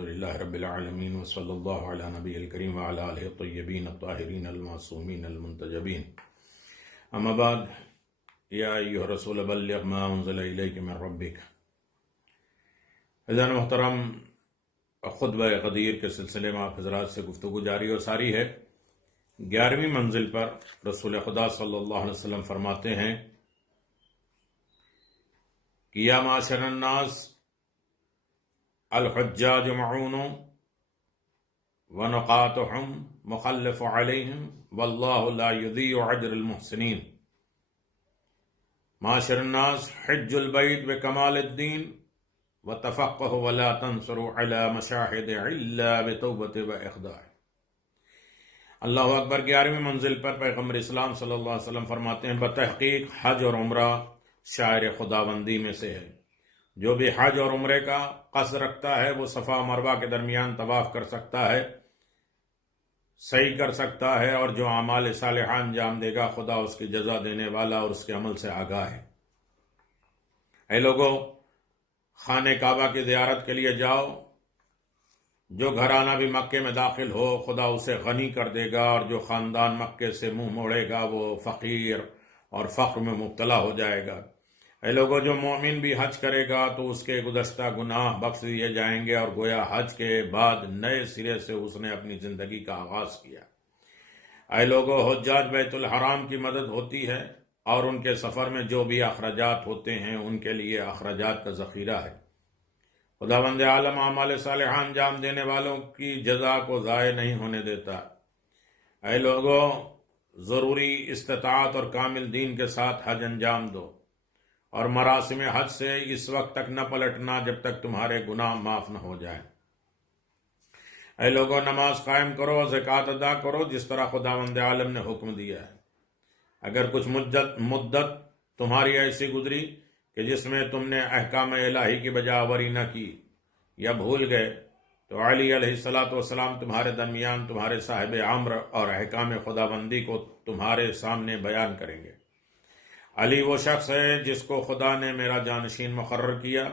للہ رب العالمین وصلی اللہ علی نبی الکریم وعلی آلہ الطیبین الطاہرین المعصومین المنتجبین اما بعد یا ایھا الرسول بلغ ما انزل الیک من ربک۔ عزیزان محترم، خطبہ غدیر کے سلسلے میں آپ حضرات سے گفتگو جاری اور ساری ہے۔ 11ویں منزل پر رسول خدا صلی اللہ علیہ وسلم فرماتے ہیں کہ یا معاشر الناس الحجاج معون ونقاتهم مخلف علیہم واللہ لا یضیع اجر المحسنین۔ معاشر الناس حج البیت بکمال الدین وتفقہ ولا تنصروا علی مشاہد الا بتوبۃ واخضاع۔ اللہ اکبر۔ 11ویں منزل پر پیغمبر اسلام صلی اللہ علیہ وسلم فرماتے ہیں بتحقیق حج اور عمرہ شاعر خداوندی میں سے ہے۔ جو بھی حج اور عمرے کا قصد رکھتا ہے وہ صفا و مروہ کے درمیان طواف کر سکتا ہے، صحیح کر سکتا ہے، اور جو اعمال صالحہ انجام دے گا خدا اس کی جزا دینے والا اور اس کے عمل سے آگاہ ہے۔ اے لوگو، خانہ کعبہ کی زیارت کے لیے جاؤ۔ جو گھرانہ بھی مکے میں داخل ہو خدا اسے غنی کر دے گا، اور جو خاندان مکے سے منہ موڑے گا وہ فقیر اور فقر میں مبتلا ہو جائے گا۔ اے لوگو، جو مومن بھی حج کرے گا تو اس کے گزشتہ گناہ بخش دیے جائیں گے، اور گویا حج کے بعد نئے سرے سے اس نے اپنی زندگی کا آغاز کیا۔ اے لوگو، حجاج بیت الحرام کی مدد ہوتی ہے، اور ان کے سفر میں جو بھی اخراجات ہوتے ہیں ان کے لیے اخراجات کا ذخیرہ ہے۔ خداوند عالم اعمال صالحہ انجام دینے والوں کی جزا کو ضائع نہیں ہونے دیتا۔ اے لوگو، ضروری استطاعت اور کامل دین کے ساتھ حج انجام دو، اور مراسم حج سے اس وقت تک نہ پلٹنا جب تک تمہارے گناہ معاف نہ ہو جائیں۔ اے لوگو، نماز قائم کرو، زکوٰۃ ادا کرو جس طرح خداوند عالم نے حکم دیا ہے۔ اگر کچھ مدت تمہاری ایسی گزری کہ جس میں تم نے احکام الہی کی بجا آوری نہ کی یا بھول گئے تو علی علیہ السلام تمہارے درمیان تمہارے صاحب امر اور احکام خداوندی کو تمہارے سامنے بیان کریں گے۔ علی وہ شخص ہے جس کو خدا نے میرا جانشین مقرر کیا،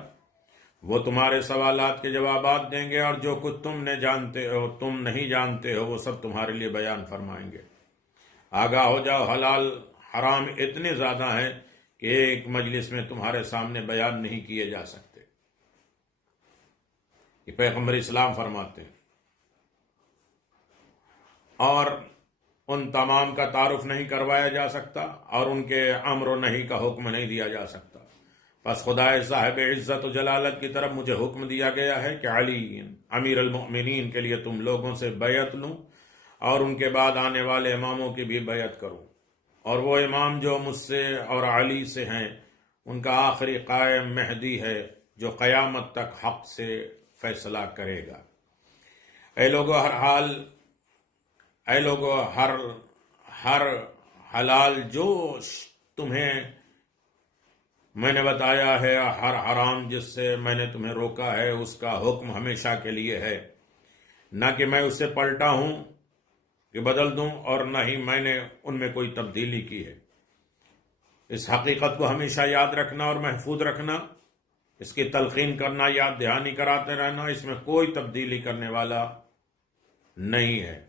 وہ تمہارے سوالات کے جوابات دیں گے، اور جو کچھ تم نہیں جانتے ہو وہ سب تمہارے لیے بیان فرمائیں گے۔ آگاہ ہو جاؤ، حلال حرام اتنے زیادہ ہیں کہ ایک مجلس میں تمہارے سامنے بیان نہیں کیے جا سکتے۔ یہ پیغمبر اسلام فرماتے ہیں، اور ان تمام کا تعارف نہیں کروایا جا سکتا، اور ان کے امر و نہی کا حکم نہیں دیا جا سکتا۔ پس خدا صاحب عزت و جلالت کی طرف مجھے حکم دیا گیا ہے کہ علی امیر المؤمنین کے لیے تم لوگوں سے بیعت لوں، اور ان کے بعد آنے والے اماموں کی بھی بیعت کروں، اور وہ امام جو مجھ سے اور علی سے ہیں ان کا آخری قائم مہدی ہے جو قیامت تک حق سے فیصلہ کرے گا۔ اے لوگو، ہر حلال جو تمہیں میں نے بتایا ہے، ہر حرام جس سے میں نے تمہیں روکا ہے، اس کا حکم ہمیشہ کے لیے ہے، نہ کہ میں اسے پلٹا ہوں کہ بدل دوں، اور نہ ہی میں نے ان میں کوئی تبدیلی کی ہے۔ اس حقیقت کو ہمیشہ یاد رکھنا اور محفوظ رکھنا، اس کی تلقین کرنا، یاد دہانی کراتے رہنا، اس میں کوئی تبدیلی کرنے والا نہیں ہے۔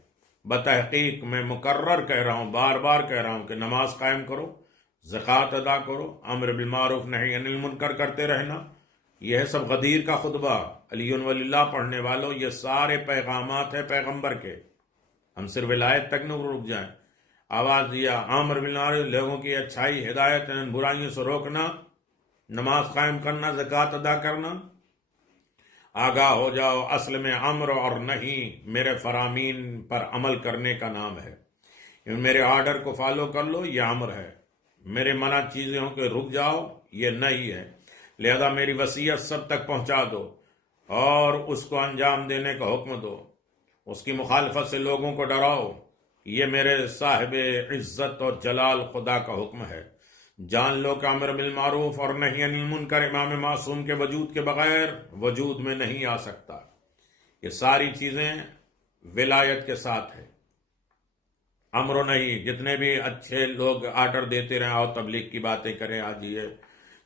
بتحقیق میں مکرر کہہ رہا ہوں، بار بار کہہ رہا ہوں کہ نماز قائم کرو، زکوٰۃ ادا کرو، امر بالمعروف نہی عن المنکر کرتے رہنا۔ یہ ہے سب غدیر کا خطبہ۔ علی ولی اللہ پڑھنے والوں، یہ سارے پیغامات ہیں پیغمبر کے۔ ہم صرف ولایت تک نہ رک جائیں۔ آواز دیا امر بالمعروف، لوگوں کی اچھائی، ہدایت، برائیوں سے روکنا، نماز قائم کرنا، زکوٰۃ ادا کرنا۔ آگاہ ہو جاؤ، اصل میں امر اور نہیں میرے فرامین پر عمل کرنے کا نام ہے۔ میرے آرڈر کو فالو کر لو، یہ امر ہے۔ میرے منع چیزوں کے رک جاؤ، یہ نہیں ہے۔ لہذا میری وصیت سب تک پہنچا دو اور اس کو انجام دینے کا حکم دو۔ اس کی مخالفت سے لوگوں کو ڈراؤ، یہ میرے صاحب عزت اور جلال خدا کا حکم ہے۔ جان لو کہ امر بالمعروف اور نہی عن المنکر امام معصوم کے وجود کے بغیر وجود میں نہیں آ سکتا۔ یہ ساری چیزیں ولایت کے ساتھ ہے۔ امر و نہی، جتنے بھی اچھے لوگ آرڈر دیتے رہیں، اور تبلیغ کی باتیں کریں، آج یہ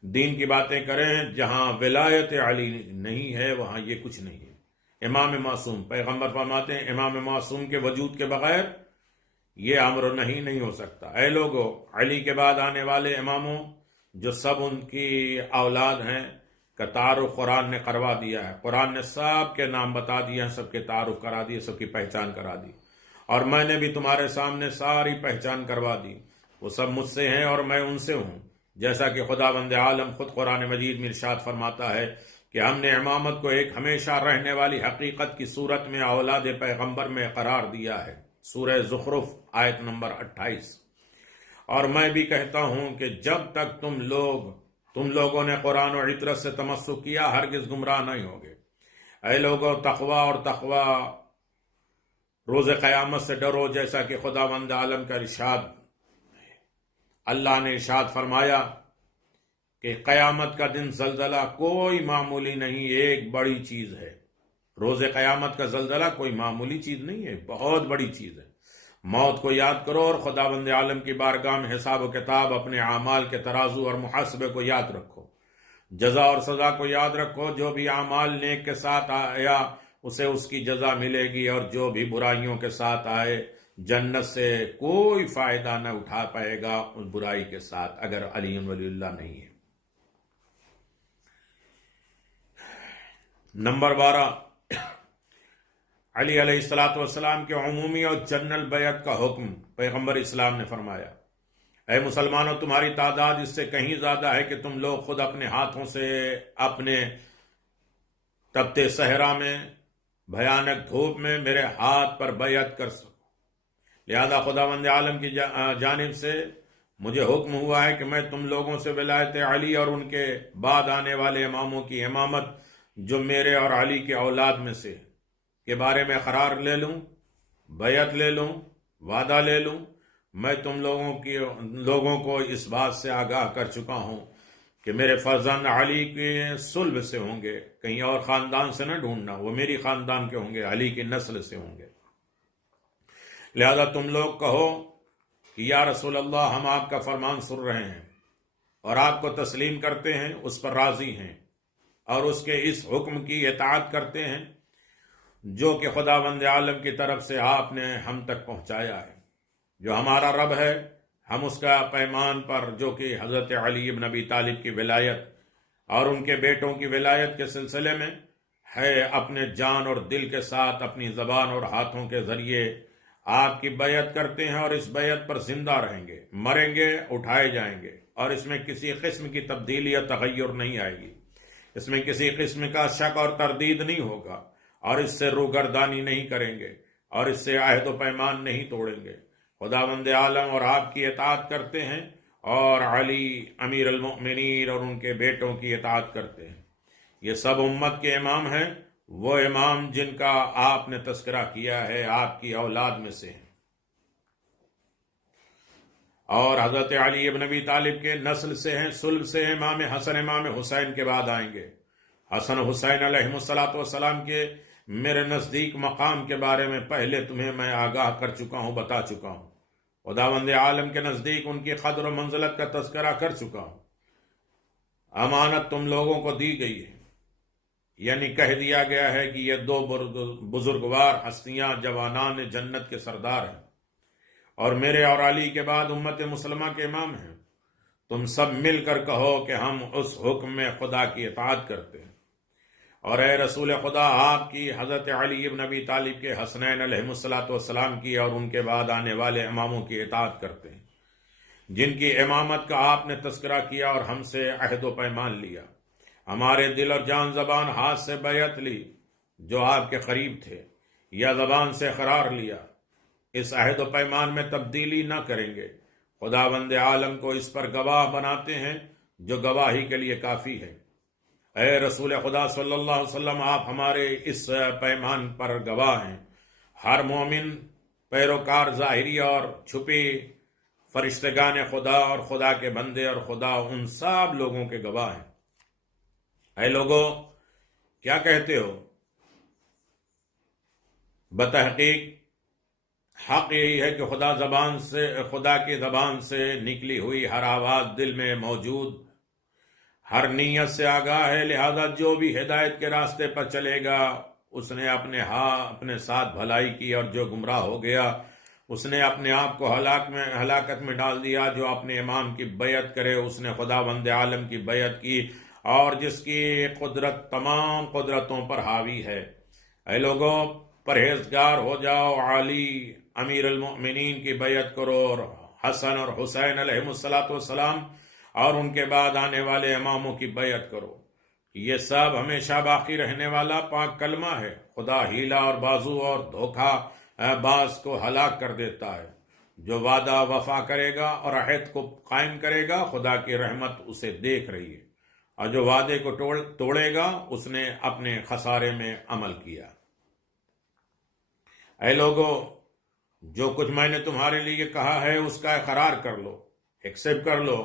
دین کی باتیں کریں، جہاں ولایت علی نہیں ہے وہاں یہ کچھ نہیں ہے۔ امام معصوم، پیغمبر فرماتے ہیں امام معصوم کے وجود کے بغیر یہ امر نہیں ہو سکتا۔ اے لوگو، علی کے بعد آنے والے اماموں جو سب ان کی اولاد ہیں کا تعارف قرآن نے کروا دیا ہے، قرآن نے سب کے نام بتا دیا، سب کے تعارف کرا دیے، سب کی پہچان کرا دی، اور میں نے بھی تمہارے سامنے ساری پہچان کروا دی۔ وہ سب مجھ سے ہیں اور میں ان سے ہوں، جیسا کہ خداوند عالم خود قرآن مجید میں ارشاد فرماتا ہے کہ ہم نے امامت کو ایک ہمیشہ رہنے والی حقیقت کی صورت میں اولاد پیغمبر میں قرار دیا ہے، سورہ زخرف آیت نمبر 28۔ اور میں بھی کہتا ہوں کہ جب تک تم لوگوں نے قرآن و عطرت سے تمسک کیا ہرگز گمراہ نہیں ہوگے۔ اے لوگوں، تقوی روز قیامت سے ڈرو، جیسا کہ خداوند عالم کا ارشاد، اللہ نے ارشاد فرمایا کہ قیامت کا دن زلزلہ کوئی معمولی نہیں، ایک بڑی چیز ہے۔ روز قیامت کا زلزلہ کوئی معمولی چیز نہیں ہے، بہت بڑی چیز ہے۔ موت کو یاد کرو اور خداوند عالم کی بارگاہ میں حساب و کتاب، اپنے اعمال کے ترازو اور محاسبے کو یاد رکھو، جزا اور سزا کو یاد رکھو۔ جو بھی اعمال نیک کے ساتھ آیا اسے اس کی جزا ملے گی، اور جو بھی برائیوں کے ساتھ آئے جنت سے کوئی فائدہ نہ اٹھا پائے گا اس برائی کے ساتھ، اگر علی ولی اللہ نہیں ہے۔ نمبر 12، علی علیہ السلام کے عمومی اور جنرل بیعت کا حکم۔ پیغمبر اسلام نے فرمایا، اے مسلمانوں، تمہاری تعداد اس سے کہیں زیادہ ہے کہ تم لوگ خود اپنے ہاتھوں سے اپنے تپتے صحرا میں، بھیانک دھوپ میں میرے ہاتھ پر بیعت کر سکو۔ لہذا خداوند عالم کی جانب سے مجھے حکم ہوا ہے کہ میں تم لوگوں سے ولایت علی اور ان کے بعد آنے والے اماموں کی امامت جو میرے اور علی کے اولاد میں سے کے بارے میں قرار لے لوں، بیعت لے لوں، وعدہ لے لوں۔ میں تم لوگوں کو اس بات سے آگاہ کر چکا ہوں کہ میرے فرزند علی کے صلب سے ہوں گے، کہیں اور خاندان سے نہ ڈھونڈنا، وہ میری خاندان کے ہوں گے، علی کی نسل سے ہوں گے۔ لہذا تم لوگ کہو کہ یا رسول اللہ، ہم آپ کا فرمان سن رہے ہیں اور آپ کو تسلیم کرتے ہیں، اس پر راضی ہیں اور اس کے اس حکم کی اطاعت کرتے ہیں جو کہ خداوند عالم کی طرف سے آپ نے ہم تک پہنچایا ہے۔ جو ہمارا رب ہے، ہم اس کا پیمان پر، جو کہ حضرت علی ابن ابی طالب کی ولایت اور ان کے بیٹوں کی ولایت کے سلسلے میں ہے، اپنے جان اور دل کے ساتھ، اپنی زبان اور ہاتھوں کے ذریعے آپ کی بیعت کرتے ہیں، اور اس بیعت پر زندہ رہیں گے، مریں گے، اٹھائے جائیں گے، اور اس میں کسی قسم کی تبدیلی یا تغیر نہیں آئے گی، اس میں کسی قسم کا شک اور تردید نہیں ہوگا، اور اس سے روگردانی نہیں کریں گے، اور اس سے عہد و پیمان نہیں توڑیں گے۔ خداوند عالم اور آپ کی اطاعت کرتے ہیں، اور علی امیر المؤمنین اور ان کے بیٹوں کی اطاعت کرتے ہیں۔ یہ سب امت کے امام ہیں، وہ امام جن کا آپ نے تذکرہ کیا ہے آپ کی اولاد میں سے ہیں، اور حضرت علی ابن ابی طالب کے نسل سے ہیں، صلب سے ہیں۔ امام حسن امام حسین کے بعد آئیں گے۔ حسن حسین علیہ السلام کے میرے نزدیک مقام کے بارے میں پہلے تمہیں میں آگاہ کر چکا ہوں، بتا چکا ہوں۔ خداوند عالم کے نزدیک ان کی قدر و منزلت کا تذکرہ کر چکا ہوں۔ امانت تم لوگوں کو دی گئی ہے، یعنی کہہ دیا گیا ہے کہ یہ دو بزرگوار ہستیاں جوانان جنت کے سردار ہیں، اور میرے اور علی کے بعد امت مسلمہ کے امام ہیں۔ تم سب مل کر کہو کہ ہم اس حکم میں خدا کی اطاعت کرتے ہیں، اور اے رسول خدا، آپ کی حضرت علی ابن ابی طالب کے حسنین علیہ السلام کی اور ان کے بعد آنے والے اماموں کی اطاعت کرتے ہیں، جن کی امامت کا آپ نے تذکرہ کیا اور ہم سے عہد و پیمان لیا، ہمارے دل اور جان زبان ہاتھ سے بیعت لی جو آپ کے قریب تھے، یا زبان سے قرار لیا، اس عہد و پیمان میں تبدیلی نہ کریں گے۔ خداوند عالم کو اس پر گواہ بناتے ہیں جو گواہی کے لیے کافی ہے۔ اے رسول خدا صلی اللہ علیہ وسلم، آپ ہمارے اس پیمان پر گواہ ہیں۔ ہر مومن پیروکار ظاہری اور چھپی، فرشتگان خدا اور خدا کے بندے اور خدا ان سب لوگوں کے گواہ ہیں۔ اے لوگو، کیا کہتے ہو؟ بتحقیق حق یہی ہے کہ خدا کی زبان سے نکلی ہوئی ہر آواز دل میں موجود ہر نیت سے آگاہ ہے، لہذا جو بھی ہدایت کے راستے پر چلے گا اس نے اپنے ساتھ بھلائی کی، اور جو گمراہ ہو گیا اس نے اپنے آپ کو ہلاکت میں ڈال دیا۔ جو اپنے امام کی بیعت کرے اس نے خداوند عالم کی بیعت کی، اور جس کی قدرت تمام قدرتوں پر حاوی ہے۔ اے لوگوں، پرہیزگار ہو جاؤ، علی امیر المؤمنین کی بیعت کرو، اور حسن اور حسین علیہ السلام اور ان کے بعد آنے والے اماموں کی بیعت کرو۔ یہ سب ہمیشہ باقی رہنے والا پاک کلمہ ہے۔ خدا ہیلا اور بازو اور دھوکہ باز کو ہلاک کر دیتا ہے۔ جو وعدہ وفا کرے گا اور عہد کو قائم کرے گا، خدا کی رحمت اسے دیکھ رہی ہے، اور جو وعدے کو توڑے گا اس نے اپنے خسارے میں عمل کیا۔ اے لوگو، جو کچھ میں نے تمہارے لیے کہا ہے اس کا اقرار کر لو، ایکسپٹ کر لو۔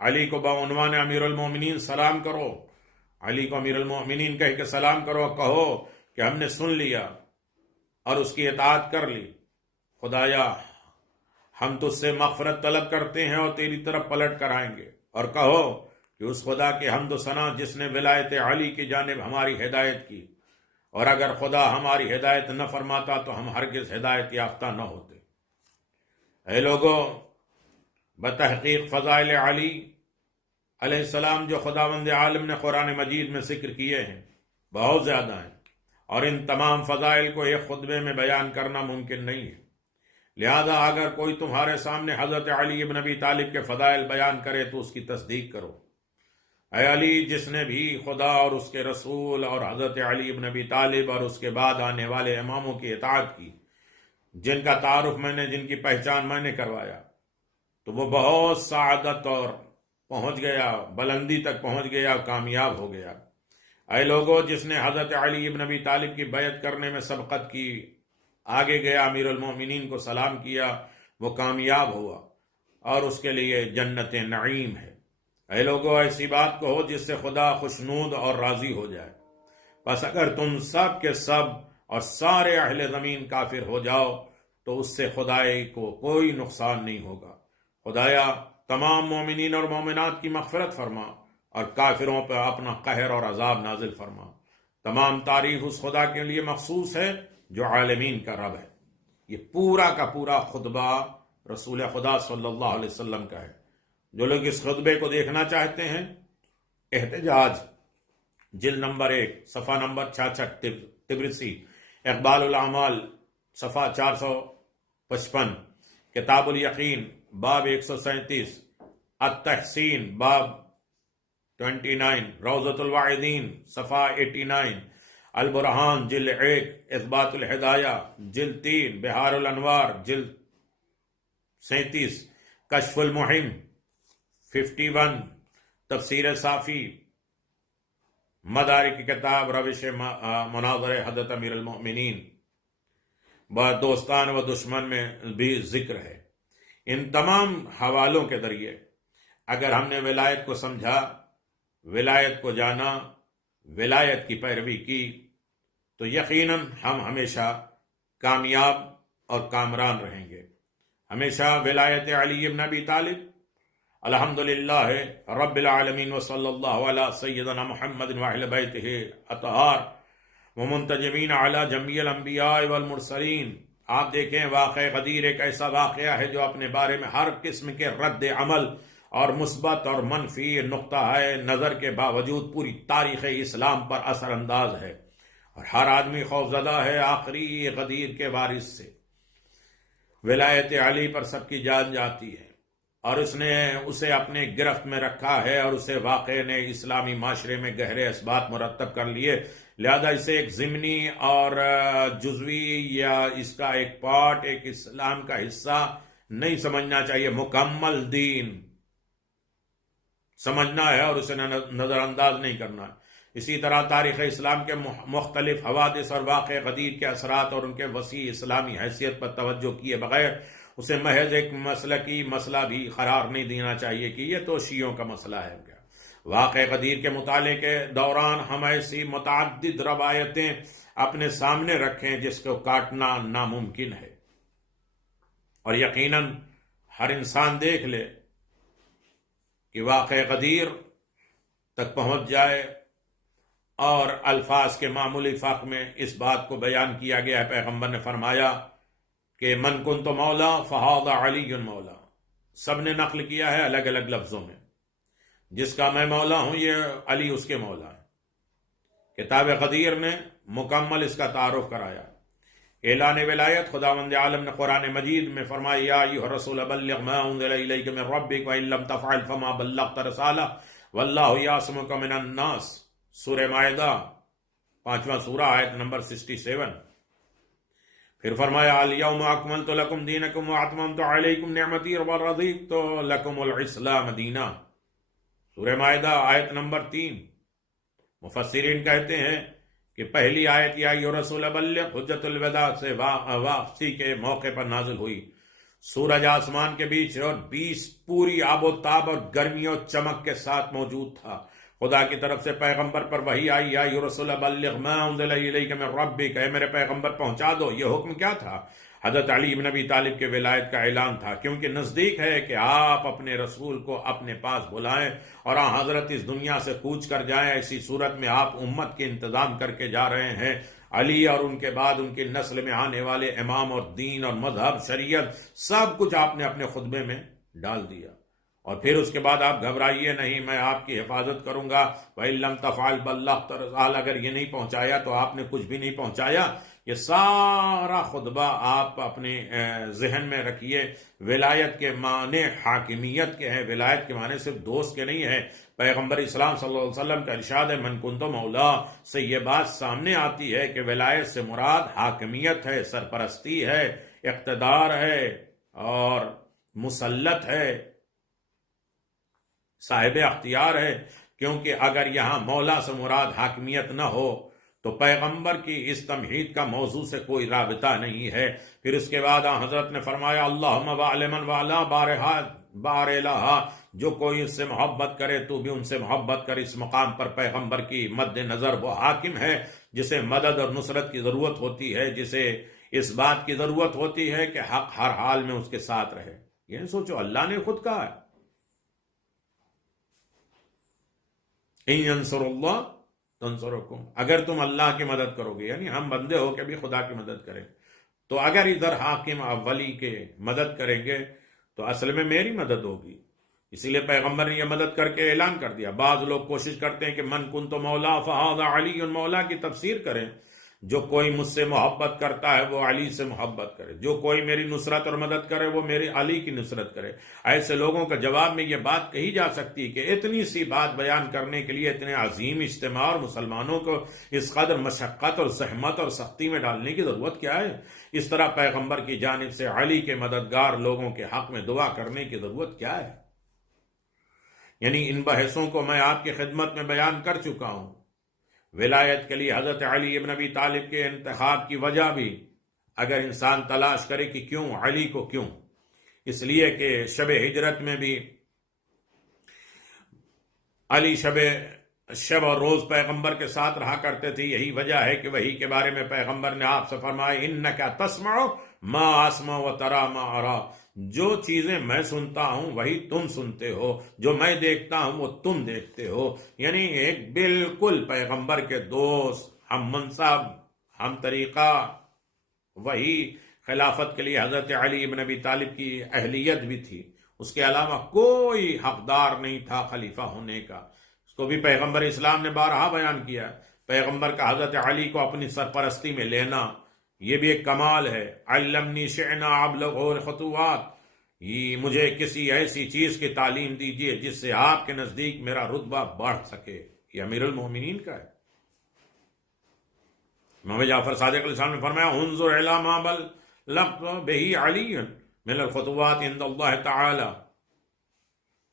علی کو بعنوان امیر المومنین سلام کرو، علی کو امیر المومنین کہہ کے سلام کرو، کہو کہ ہم نے سن لیا اور اس کی اطاعت کر لی۔ خدایا، ہم تجھ سے مغفرت طلب کرتے ہیں اور تیری طرف پلٹ کر آئیں گے، اور کہو کہ اس خدا کی حمد و ثنا جس نے ولایت علی کی جانب ہماری ہدایت کی، اور اگر خدا ہماری ہدایت نہ فرماتا تو ہم ہرگز ہدایت یافتہ نہ ہوتے۔ اے لوگو، بتحقیق فضائل علی علیہ السلام جو خداوند عالم نے قرآن مجید میں ذکر کیے ہیں بہت زیادہ ہیں، اور ان تمام فضائل کو ایک خطبے میں بیان کرنا ممکن نہیں ہے۔ لہذا اگر کوئی تمہارے سامنے حضرت علی ابن ابی طالب کے فضائل بیان کرے تو اس کی تصدیق کرو۔ اے علی، جس نے بھی خدا اور اس کے رسول اور حضرت علی ابن ابی طالب اور اس کے بعد آنے والے اماموں کی اطاعت کی، جن کا تعارف جن کی پہچان میں نے کروایا، تو وہ بہت سعادت اور پہنچ گیا، بلندی تک پہنچ گیا، کامیاب ہو گیا۔ اے لوگوں، جس نے حضرت علی ابن ابی طالب کی بیعت کرنے میں سبقت کی، آگے گیا، امیر المومنین کو سلام کیا، وہ کامیاب ہوا، اور اس کے لیے جنت نعیم ہے۔ اے لوگوں، ایسی بات کہو جس سے خدا خوشنود اور راضی ہو جائے۔ بس اگر تم سب کے سب اور سارے اہل زمین کافر ہو جاؤ تو اس سے خدائی کو کوئی نقصان نہیں ہوگا۔ خدایا، تمام مومنین اور مومنات کی مغفرت فرما، اور کافروں پر اپنا قہر اور عذاب نازل فرما۔ تمام تعریف اس خدا کے لیے مخصوص ہے جو عالمین کا رب ہے۔ یہ پورا کا پورا خطبہ رسول خدا صلی اللہ علیہ وسلم کا ہے۔ جو لوگ اس خطبے کو دیکھنا چاہتے ہیں، احتجاج جلد نمبر 1 صفحہ نمبر 66، طبرسی اقبال الاعمال صفحہ 455، کتاب الیقین باب 137، التحسین باب 29، روضۃ الواعدین صفحہ 89، البرہان جلد 1، اثبات الہدایہ جلد 3، بہار الانوار جلد 37، کشف المحم 51، تفسیر صافی، مدارک کی کتاب روش مناظر حضرت امیر المؤمنین، دوستان و دشمن میں بھی ذکر ہے۔ ان تمام حوالوں کے ذریعے اگر ہم نے ولایت کو سمجھا، ولایت کو جانا، ولایت کی پیروی کی، تو یقیناً ہم ہمیشہ کامیاب اور کامران رہیں گے۔ ہمیشہ ولایت علی ابن ابی طالب الحمدللہ رب العالمین وصلی اللہ علی سیدنا محمد وعلی بیتہ اطہار ومنتجمین علی جمیع الانبیاء والمرسلین۔ آپ دیکھیں، واقعہ غدیر ایک ایسا واقعہ ہے جو اپنے بارے میں ہر قسم کے رد عمل اور مثبت اور منفی نقطہ نظر کے باوجود پوری تاریخ اسلام پر اثر انداز ہے، اور ہر آدمی خوفزدہ ہے آخری غدیر کے وارث سے۔ ولایت علی پر سب کی جان جاتی ہے، اور اس نے اسے اپنے گرفت میں رکھا ہے، اور اسے واقعے نے اسلامی معاشرے میں گہرے اثبات مرتب کر لیے۔ لہذا اسے ایک ضمنی اور جزوی یا اس کا ایک پارٹ، ایک اسلام کا حصہ نہیں سمجھنا چاہیے، مکمل دین سمجھنا ہے اور اسے نظر انداز نہیں کرنا ہے۔ اسی طرح تاریخ اسلام کے مختلف حوادث اور واقع غدیر کے اثرات اور ان کے وسیع اسلامی حیثیت پر توجہ کیے بغیر اسے محض ایک مسلکی مسئلہ بھی قرار نہیں دینا چاہیے کہ یہ تو شیعوں کا مسئلہ ہے۔ واقع غدیر کے مطالعے کے دوران ہم ایسی متعدد روایتیں اپنے سامنے رکھیں جس کو کاٹنا ناممکن ہے، اور یقیناً ہر انسان دیکھ لے کہ واقع غدیر تک پہنچ جائے اور الفاظ کے معمولی فرق میں اس بات کو بیان کیا گیا ہے۔ پیغمبر نے فرمایا کہ من کنت مولا فہذا علی مولا، سب نے نقل کیا ہے الگ الگ لفظوں میں، جس کا میں مولا ہوں یہ علی اس کے مولا ہے۔ کتاب غدیر نے مکمل اس کا تعارف کرایا۔ اعلان ولایت، خداوند عالم نے قرآن مجید میں فرمایا یا ایھا الرسول بلغ ما انزل الیک من ربک وان لم تفعل فما بلغت رسالہ واللہ یعصمک من الناس، سورہ مائدہ 5واں سورہ آیت نمبر 67۔ پھر فرمایا الیوم اکملت لکم دینکم واتممت علیکم نعمتی ورضیت لکم الاسلام دینا، سورہ مائدہ آیت نمبر 3۔ مفسرین کہتے ہیں کہ پہلی آیت یا ایھا الرسول بلغ حجت الوداع سے واپسی کے موقع پر نازل ہوئی۔ سورج آسمان کے بیچ اور 20 پوری آب و تاب اور گرمی اور چمک کے ساتھ موجود تھا۔ خدا کی طرف سے پیغمبر پر وحی آئی یا ایھا الرسول بلغ ما انزل الیک من ربک، اے میرے پیغمبر پہنچا دو۔ یہ حکم کیا تھا؟ حضرت علی بن ابی طالب کے ولایت کا اعلان تھا، کیونکہ نزدیک ہے کہ آپ اپنے رسول کو اپنے پاس بلائیں اور حضرت اس دنیا سے کوچ کر جائیں۔ ایسی صورت میں آپ امت کے انتظام کر کے جا رہے ہیں۔ علی اور ان کے بعد ان کی نسل میں آنے والے امام اور دین اور مذہب، شریعت، سب کچھ آپ نے اپنے خطبے میں ڈال دیا، اور پھر اس کے بعد آپ گھبرائیے نہیں، میں آپ کی حفاظت کروں گا۔ وَإِن لَّمْ تَفْعَلْ بَلَّغْتَ رِسَالَةَ، اگر یہ نہیں پہنچایا تو آپ نے کچھ بھی نہیں پہنچایا۔ یہ سارا خطبہ آپ اپنے ذہن میں رکھیے۔ ولایت کے معنی حاکمیت کے ہیں، ولایت کے معنی صرف دوست کے نہیں ہیں۔ پیغمبر اسلام صلی اللہ علیہ وسلم کا ارشاد ہے من کنت مولا سے یہ بات سامنے آتی ہے کہ ولایت سے مراد حاکمیت ہے، سرپرستی ہے، اقتدار ہے اور مسلط ہے، صاحب اختیار ہے۔ کیونکہ اگر یہاں مولا سے مراد حاکمیت نہ ہو تو پیغمبر کی اس تمہید کا موضوع سے کوئی رابطہ نہیں ہے۔ پھر اس کے بعد حضرت نے فرمایا اللہم وعلی من والا بار الہا، جو کوئی اس سے محبت کرے تو بھی ان سے محبت کر۔ اس مقام پر پیغمبر کی مد نظر وہ حاکم ہے جسے مدد اور نصرت کی ضرورت ہوتی ہے، جسے اس بات کی ضرورت ہوتی ہے کہ حق ہر حال میں اس کے ساتھ رہے۔ یہ سوچو، اللہ نے خود کہا ہے ان ینصر اللہ تنصرکم، اگر تم اللہ کی مدد کرو گے، یعنی ہم بندے ہو کے بھی خدا کی مدد کریں، تو اگر ادھر حاکم اولی کے مدد کریں گے تو اصل میں میری مدد ہوگی۔ اسی لیے پیغمبر نے یہ مدد کر کے اعلان کر دیا۔ بعض لوگ کوشش کرتے ہیں کہ من کنت مولا فہذا علی مولا کی تفسیر کریں، جو کوئی مجھ سے محبت کرتا ہے وہ علی سے محبت کرے، جو کوئی میری نصرت اور مدد کرے وہ میری علی کی نصرت کرے۔ ایسے لوگوں کا جواب میں یہ بات کہی جا سکتی کہ اتنی سی بات بیان کرنے کے لیے اتنے عظیم اجتماع اور مسلمانوں کو اس قدر مشقت اور زحمت اور سختی میں ڈالنے کی ضرورت کیا ہے؟ اس طرح پیغمبر کی جانب سے علی کے مددگار لوگوں کے حق میں دعا کرنے کی ضرورت کیا ہے؟ یعنی ان بحثوں کو میں آپ کی خدمت میں بیان کر چکا ہوں۔ ولایت کے لیے حضرت علی ابن ابی طالب کے انتخاب کی وجہ بھی اگر انسان تلاش کرے کہ کیوں علی کو، کیوں، اس لیے کہ شب ہجرت میں بھی علی شب اور روز پیغمبر کے ساتھ رہا کرتے تھے۔ یہی وجہ ہے کہ وہی کے بارے میں پیغمبر نے آپ سے فرمایا انک تسمع ما اسمع وترى ما ارى، جو چیزیں میں سنتا ہوں وہی تم سنتے ہو، جو میں دیکھتا ہوں وہ تم دیکھتے ہو۔ یعنی ایک بالکل پیغمبر کے دوست، ہم منصب، ہم طریقہ، وہی خلافت کے لیے حضرت علی بن ابی طالب کی اہلیت بھی تھی، اس کے علاوہ کوئی حقدار نہیں تھا خلیفہ ہونے کا۔ اس کو بھی پیغمبر اسلام نے بارہا بیان کیا۔ پیغمبر کا حضرت علی کو اپنی سرپرستی میں لینا یہ بھی ایک کمال ہے۔ علمنی شئنا ابلغہ الخطوات، یہ مجھے کسی ایسی چیز کی تعلیم دیجیے جس سے آپ کے نزدیک میرا رتبہ بڑھ سکے۔ یہ امیر المومنین کا ہے۔ امام جعفر صادق علیہ السلام نے فرمایا انظر الی ما بلغ بہ علی من الخطوات عند اللہ تعالی،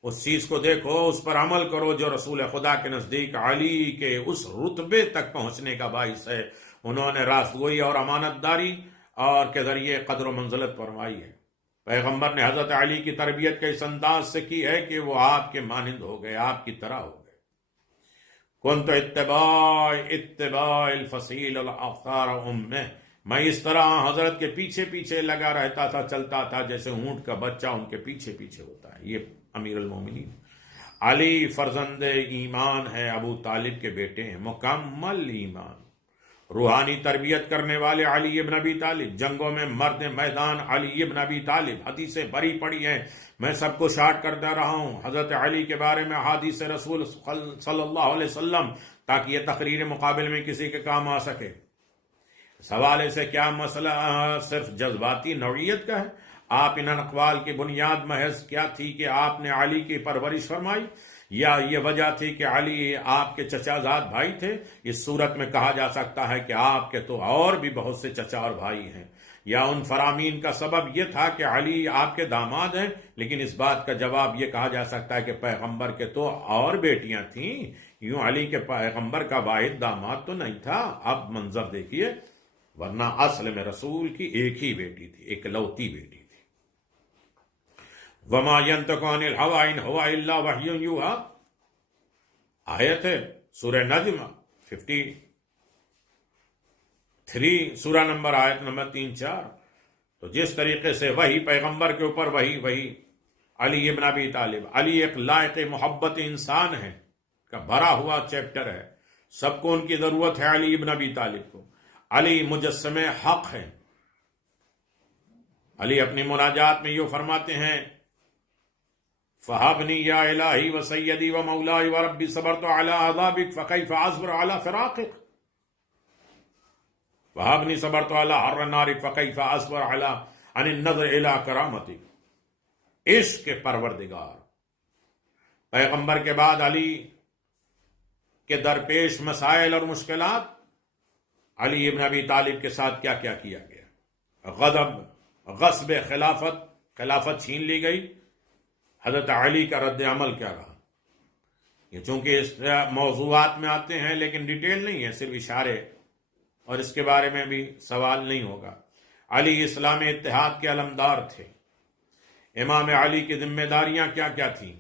اس چیز کو دیکھو، اس پر عمل کرو جو رسول خدا کے نزدیک علی کے اس رتبے تک پہنچنے کا باعث ہے۔ انہوں نے راست گوئی اور امانت داری اور کے ذریعے قدر و منزلت فرمائی ہے۔ پیغمبر نے حضرت علی کی تربیت کے اس انداز سے کی ہے کہ وہ آپ کے مانند ہو گئے، آپ کی طرح ہو گئے۔ کنت اتباع الفصیل الاخار امہ، میں اس طرح حضرت کے پیچھے پیچھے لگا رہتا تھا، چلتا تھا جیسے اونٹ کا بچہ ان کے پیچھے پیچھے ہوتا ہے۔ یہ امیر المومنین۔ علی فرزند ایمان ہے، ابو طالب کے بیٹے ہیں، مکمل ایمان، روحانی تربیت کرنے والے علی ابن ابی طالب، جنگوں میں مرد میدان علی ابن ابی طالب، حدیثیں بری پڑی ہیں، میں سب کو شارٹ کرتا رہا ہوں حضرت علی کے بارے میں حدیث رسول صلی اللہ علیہ وسلم، تاکہ یہ تقریر مقابل میں کسی کے کام آ سکے۔ اس حوالے سے کیا مسئلہ صرف جذباتی نوعیت کا ہے؟ آپ ان اقوال کی بنیاد محض کیا تھی کہ آپ نے علی کی پرورش فرمائی، یا یہ وجہ تھی کہ علی آپ کے چچا زاد بھائی تھے؟ اس صورت میں کہا جا سکتا ہے کہ آپ کے تو اور بھی بہت سے چچا اور بھائی ہیں، یا ان فرامین کا سبب یہ تھا کہ علی آپ کے داماد ہیں، لیکن اس بات کا جواب یہ کہا جا سکتا ہے کہ پیغمبر کے تو اور بیٹیاں تھیں، یوں علی کے پیغمبر کا واحد داماد تو نہیں تھا۔ اب منظر دیکھیے، ورنہ اصل میں رسول کی ایک ہی بیٹی تھی، ایک لوتی بیٹی تھی۔ وما ينطق عن الهوى ان هو الا وحی یوحی، آیت ہے سورہ نجم 53 سورہ نمبر آیت نمبر 3-4۔ تو جس طریقے سے وہی پیغمبر کے اوپر وہی علی ابن ابی طالب، علی ایک لائق محبت انسان ہے کا بھرا ہوا چیپٹر ہے، سب کو ان کی ضرورت ہے علی ابن ابی طالب کو۔ علی مجسم حق ہے۔ علی اپنی مناجات میں یہ فرماتے ہیں، فَحَبْنِي يَا إِلَٰهِي وَسَيَّدِي وَمَوْلَاي وَرَبِّي صَبَرْتُ عَلَىٰ عَذَابِكَ فَكَيْفَ أَصْبِرُ عَلَىٰ فِرَاقِكَ وَحَبْنِي صَبَرْتُ عَلَىٰ حَرِّ النَّارِ فَكَيْفَ أَصْبِرُ عَلَىٰ عَنِ النَّظْرِ إِلَىٰ كَرَامَتِكَ۔ عشق کے پروردگار، پیغمبر کے بعد علی کے درپیش مسائل اور مشکلات، علی ابن ابی طالب کے ساتھ کیا کیا کیا گیا؟ غصب خلافت چھین لی گئی، حضرت علی کا رد عمل کیا رہا؟ یہ چونکہ اس موضوعات میں آتے ہیں لیکن ڈیٹیل نہیں ہے، صرف اشارے، اور اس کے بارے میں بھی سوال نہیں ہوگا۔ علی اسلام اتحاد کے علمدار تھے۔ امام علی کی ذمہ داریاں کیا کیا تھیں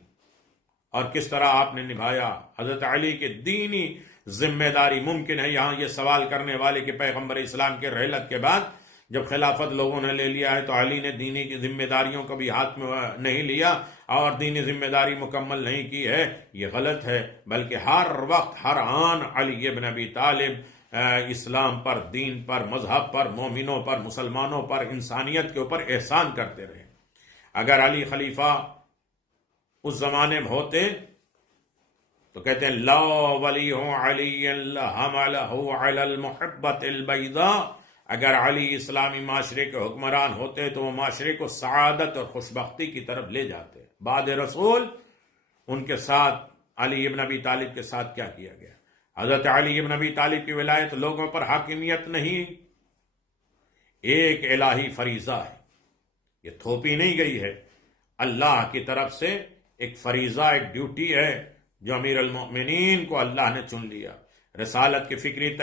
اور کس طرح آپ نے نبھایا؟ حضرت علی کی دینی ذمہ داری، ممکن ہے یہاں یہ سوال کرنے والے کہ پیغمبر اسلام کے رحلت کے بعد جب خلافت لوگوں نے لے لیا ہے تو علی نے دینی کی ذمہ داریوں کو بھی ہاتھ میں نہیں لیا اور دینی ذمہ داری مکمل نہیں کی ہے، یہ غلط ہے، بلکہ ہر وقت ہر آن علی ابن ابی طالب اسلام پر، دین پر، مذہب پر، مومنوں پر، مسلمانوں پر، انسانیت کے اوپر احسان کرتے رہے۔ اگر علی خلیفہ اس زمانے میں ہوتے تو کہتے ہیں لا ولی علی لحملہ علی المحبت البیضاء، اگر علی اسلامی معاشرے کے حکمران ہوتے تو وہ معاشرے کو سعادت اور خوشبختی کی طرف لے جاتے۔ بعد رسول ان کے ساتھ علی ابن ابی طالب کے ساتھ کیا کیا گیا؟ حضرت علی ابن ابی طالب کی ولایت لوگوں پر حاکمیت نہیں، ایک الہی فریضہ ہے، یہ تھوپی نہیں گئی ہے، اللہ کی طرف سے ایک فریضہ، ایک ڈیوٹی ہے جو امیر المؤمنین کو اللہ نے چن لیا۔ رسالت کی فکری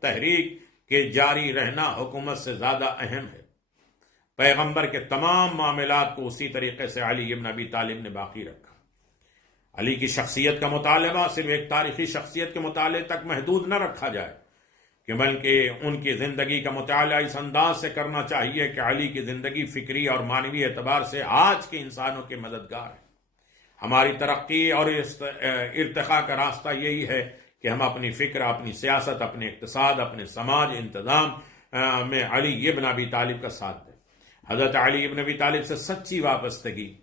تحریک کے جاری رہنا حکومت سے زیادہ اہم ہے۔ پیغمبر کے تمام معاملات کو اسی طریقے سے علی ابن ابی طالب نے باقی رکھا۔ علی کی شخصیت کا مطالبہ صرف ایک تاریخی شخصیت کے مطالعے تک محدود نہ رکھا جائے، کہ بلکہ ان کی زندگی کا مطالعہ اس انداز سے کرنا چاہیے کہ علی کی زندگی فکری اور معنوی اعتبار سے آج کے انسانوں کے مددگار ہے۔ ہماری ترقی اور ارتقاء کا راستہ یہی ہے کہ ہم اپنی فکر، اپنی سیاست، اپنے اقتصاد، اپنے سماج انتظام میں علی ابن ابی طالب کا ساتھ دیں۔ حضرت علی ابن ابی طالب سے سچی وابستگی،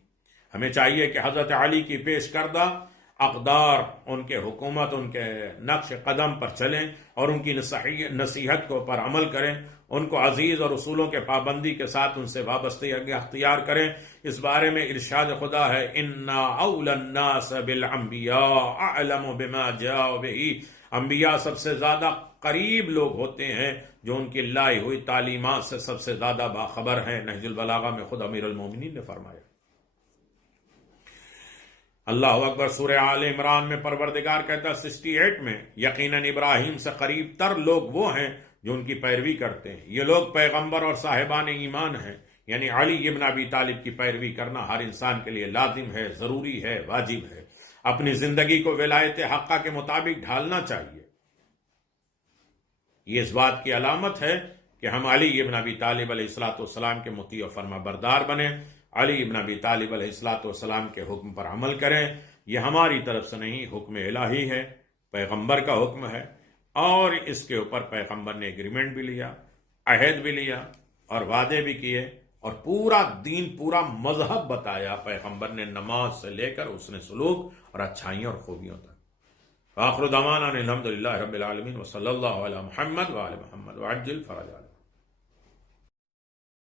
ہمیں چاہیے کہ حضرت علی کی پیش کردہ اقدار، ان کے حکومت، ان کے نقش قدم پر چلیں اور ان کی نصیحت کو پر عمل کریں، ان کو عزیز اور اصولوں کے پابندی کے ساتھ ان سے وابستگی اختیار کریں۔ اس بارے میں ارشاد خدا ہے اِنَّا أَوْلَى النَّاسَ بِالْأَنْبِيَاءِ أَعْلَمُ بِمَا جَاءُوا بِهِ، انبیاء سب سے زیادہ قریب لوگ ہوتے ہیں جو ان کی لائی ہوئی تعلیمات سے سب سے زیادہ باخبر ہیں۔ نہج البلاغہ میں خود امیر المومنین نے فرمایا۔ اللہ اکبر۔ سورہ آل عمران میں پروردگار کہتا ہے 68 میں، یقیناً ابراہیم سے قریب تر لوگ وہ ہیں جو ان کی پیروی کرتے ہیں، یہ لوگ پیغمبر اور صاحبان ایمان ہیں، یعنی علی ابن ابی طالب کی پیروی کرنا ہر انسان کے لیے لازم ہے، ضروری ہے، واجب ہے۔ اپنی زندگی کو ولایت حقہ کے مطابق ڈھالنا چاہیے۔ یہ اس بات کی علامت ہے کہ ہم علی ابن ابی طالب علیہ السلام کے مطیع و فرما بردار بنیں، علی ابن ابی طالب علیہ السلام کے حکم پر عمل کریں۔ یہ ہماری طرف سے نہیں، حکم الہی ہے، پیغمبر کا حکم ہے، اور اس کے اوپر پیغمبر نے ایگریمنٹ بھی لیا، عہد بھی لیا اور وعدے بھی کیے، اور پورا دین، پورا مذہب بتایا پیغمبر نے، نماز سے لے کر اس نے سلوک اور اچھائیوں اور خوبیوں تک۔ آخر دعوانا الحمدللہ رب العالمین، وصلی اللہ علی محمد وعلی محمد وعجل فرج